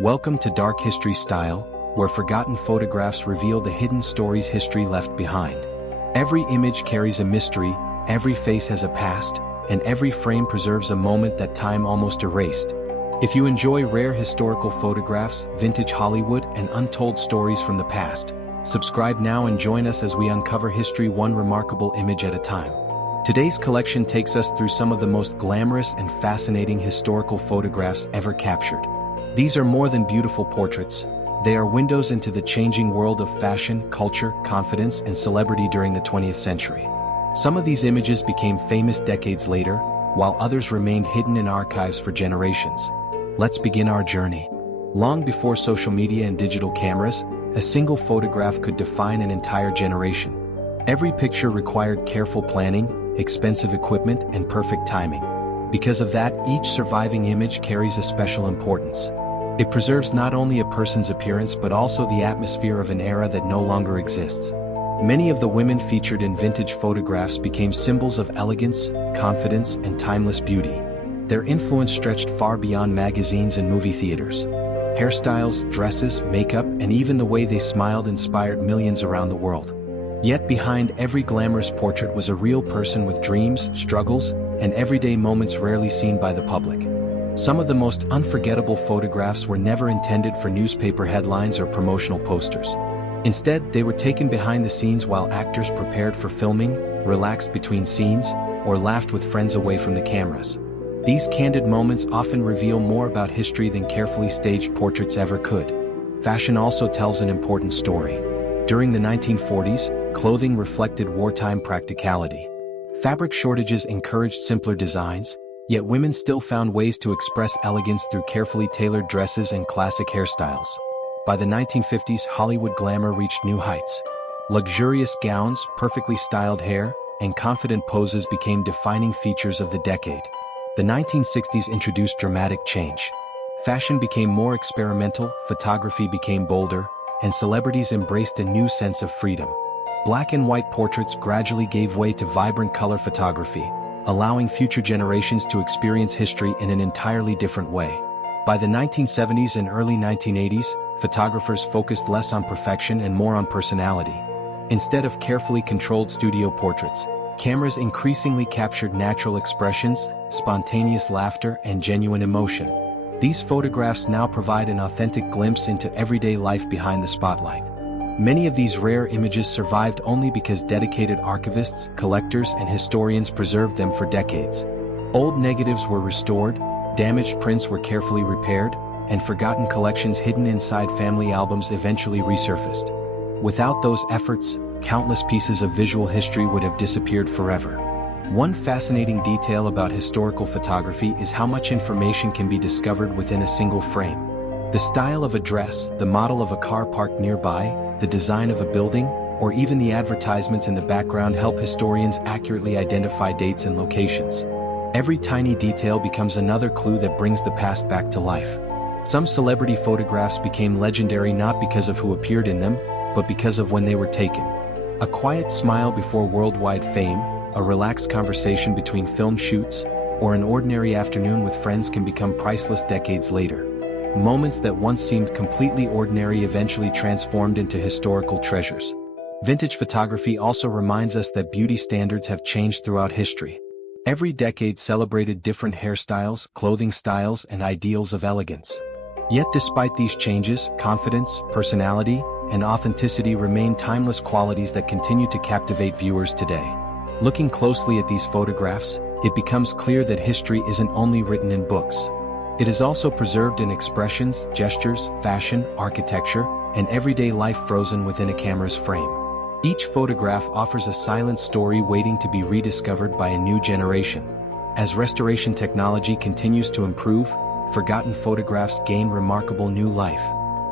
Welcome to Dark History Style, where forgotten photographs reveal the hidden stories history left behind. Every image carries a mystery, every face has a past, and every frame preserves a moment that time almost erased. If you enjoy rare historical photographs, vintage Hollywood, and untold stories from the past, subscribe now and join us as we uncover history one remarkable image at a time. Today's collection takes us through some of the most glamorous and fascinating historical photographs ever captured. These are more than beautiful portraits. They are windows into the changing world of fashion, culture, confidence, and celebrity during the 20th century. Some of these images became famous decades later, while others remained hidden in archives for generations. Let's begin our journey. Long before social media and digital cameras, a single photograph could define an entire generation. Every picture required careful planning, expensive equipment, and perfect timing. Because of that, each surviving image carries a special importance. It preserves not only a person's appearance but also the atmosphere of an era that no longer exists. Many of the women featured in vintage photographs became symbols of elegance, confidence, and timeless beauty. Their influence stretched far beyond magazines and movie theaters. Hairstyles, dresses, makeup, and even the way they smiled inspired millions around the world. Yet behind every glamorous portrait was a real person with dreams, struggles, and everyday moments rarely seen by the public. Some of the most unforgettable photographs were never intended for newspaper headlines or promotional posters. Instead, they were taken behind the scenes while actors prepared for filming, relaxed between scenes, or laughed with friends away from the cameras. These candid moments often reveal more about history than carefully staged portraits ever could. Fashion also tells an important story. During the 1940s, clothing reflected wartime practicality. Fabric shortages encouraged simpler designs, yet women still found ways to express elegance through carefully tailored dresses and classic hairstyles. By the 1950s, Hollywood glamour reached new heights. Luxurious gowns, perfectly styled hair, and confident poses became defining features of the decade. The 1960s introduced dramatic change. Fashion became more experimental, photography became bolder, and celebrities embraced a new sense of freedom. Black and white portraits gradually gave way to vibrant color photography, allowing future generations to experience history in an entirely different way. By the 1970s and early 1980s, photographers focused less on perfection and more on personality. Instead of carefully controlled studio portraits, cameras increasingly captured natural expressions, spontaneous laughter, and genuine emotion. These photographs now provide an authentic glimpse into everyday life behind the spotlight. Many of these rare images survived only because dedicated archivists, collectors, and historians preserved them for decades. Old negatives were restored, damaged prints were carefully repaired, and forgotten collections hidden inside family albums eventually resurfaced. Without those efforts, countless pieces of visual history would have disappeared forever. One fascinating detail about historical photography is how much information can be discovered within a single frame. The style of a dress, the model of a car parked nearby, the design of a building, or even the advertisements in the background help historians accurately identify dates and locations. Every tiny detail becomes another clue that brings the past back to life. Some celebrity photographs became legendary not because of who appeared in them, but because of when they were taken. A quiet smile before worldwide fame, a relaxed conversation between film shoots, or an ordinary afternoon with friends can become priceless decades later. Moments that once seemed completely ordinary eventually transformed into historical treasures. Vintage photography also reminds us that beauty standards have changed throughout history. Every decade celebrated different hairstyles, clothing styles, and ideals of elegance. Yet despite these changes, confidence, personality, and authenticity remain timeless qualities that continue to captivate viewers today. Looking closely at these photographs, it becomes clear that history isn't only written in books. It is also preserved in expressions, gestures, fashion, architecture, and everyday life frozen within a camera's frame. Each photograph offers a silent story waiting to be rediscovered by a new generation. As restoration technology continues to improve, forgotten photographs gain remarkable new life.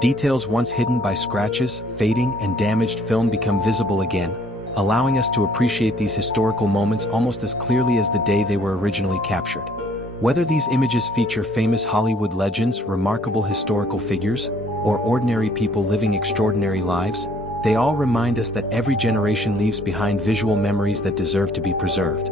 Details once hidden by scratches, fading, and damaged film become visible again, allowing us to appreciate these historical moments almost as clearly as the day they were originally captured. Whether these images feature famous Hollywood legends, remarkable historical figures, or ordinary people living extraordinary lives, they all remind us that every generation leaves behind visual memories that deserve to be preserved.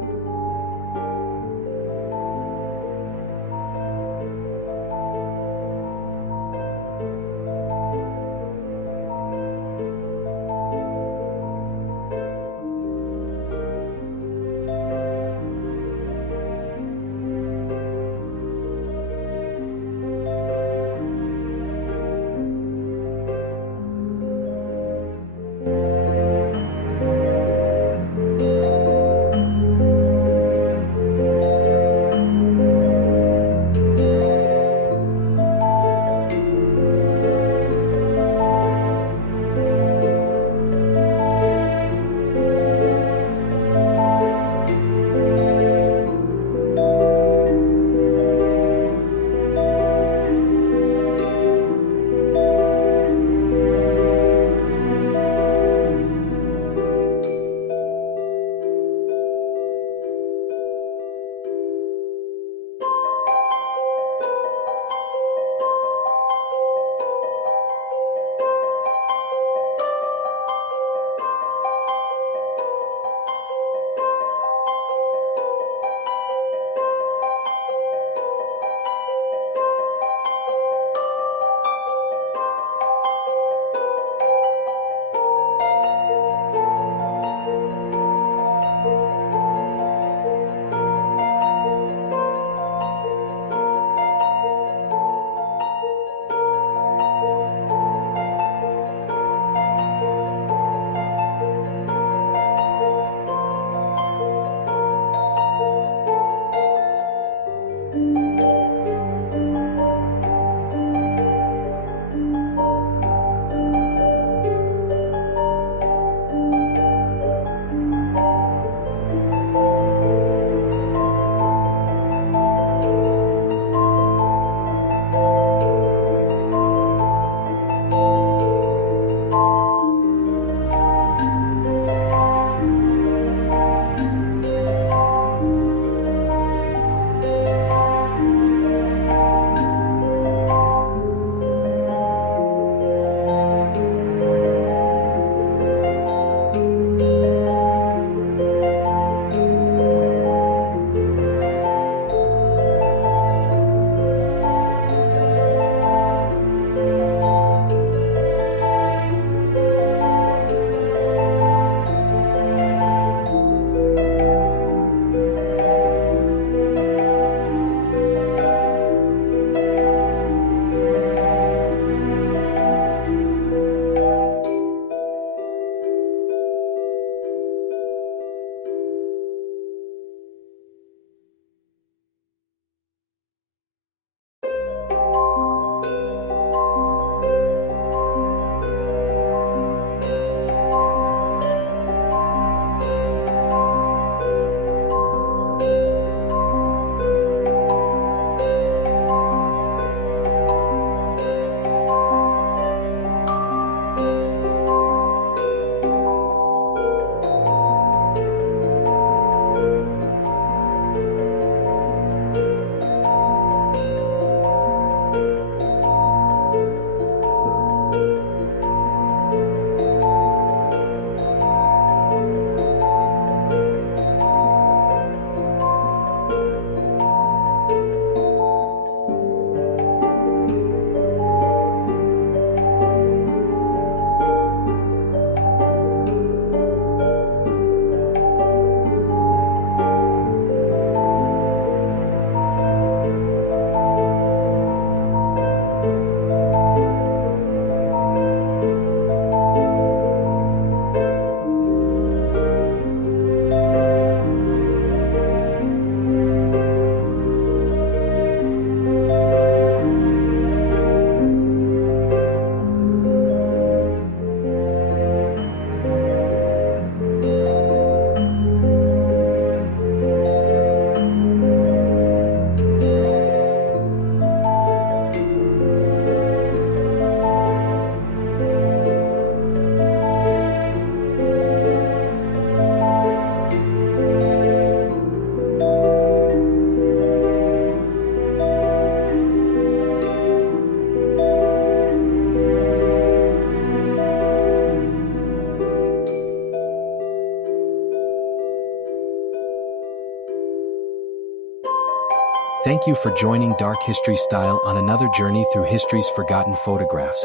Thank you for joining Dark History Style on another journey through history's forgotten photographs.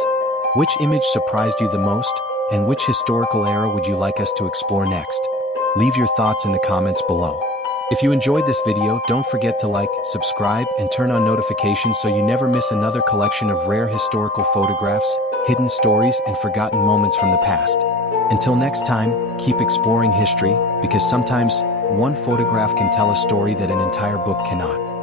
Which image surprised you the most, and which historical era would you like us to explore next? Leave your thoughts in the comments below. If you enjoyed this video, don't forget to like, subscribe, and turn on notifications so you never miss another collection of rare historical photographs, hidden stories, and forgotten moments from the past. Until next time, keep exploring history, because sometimes one photograph can tell a story that an entire book cannot.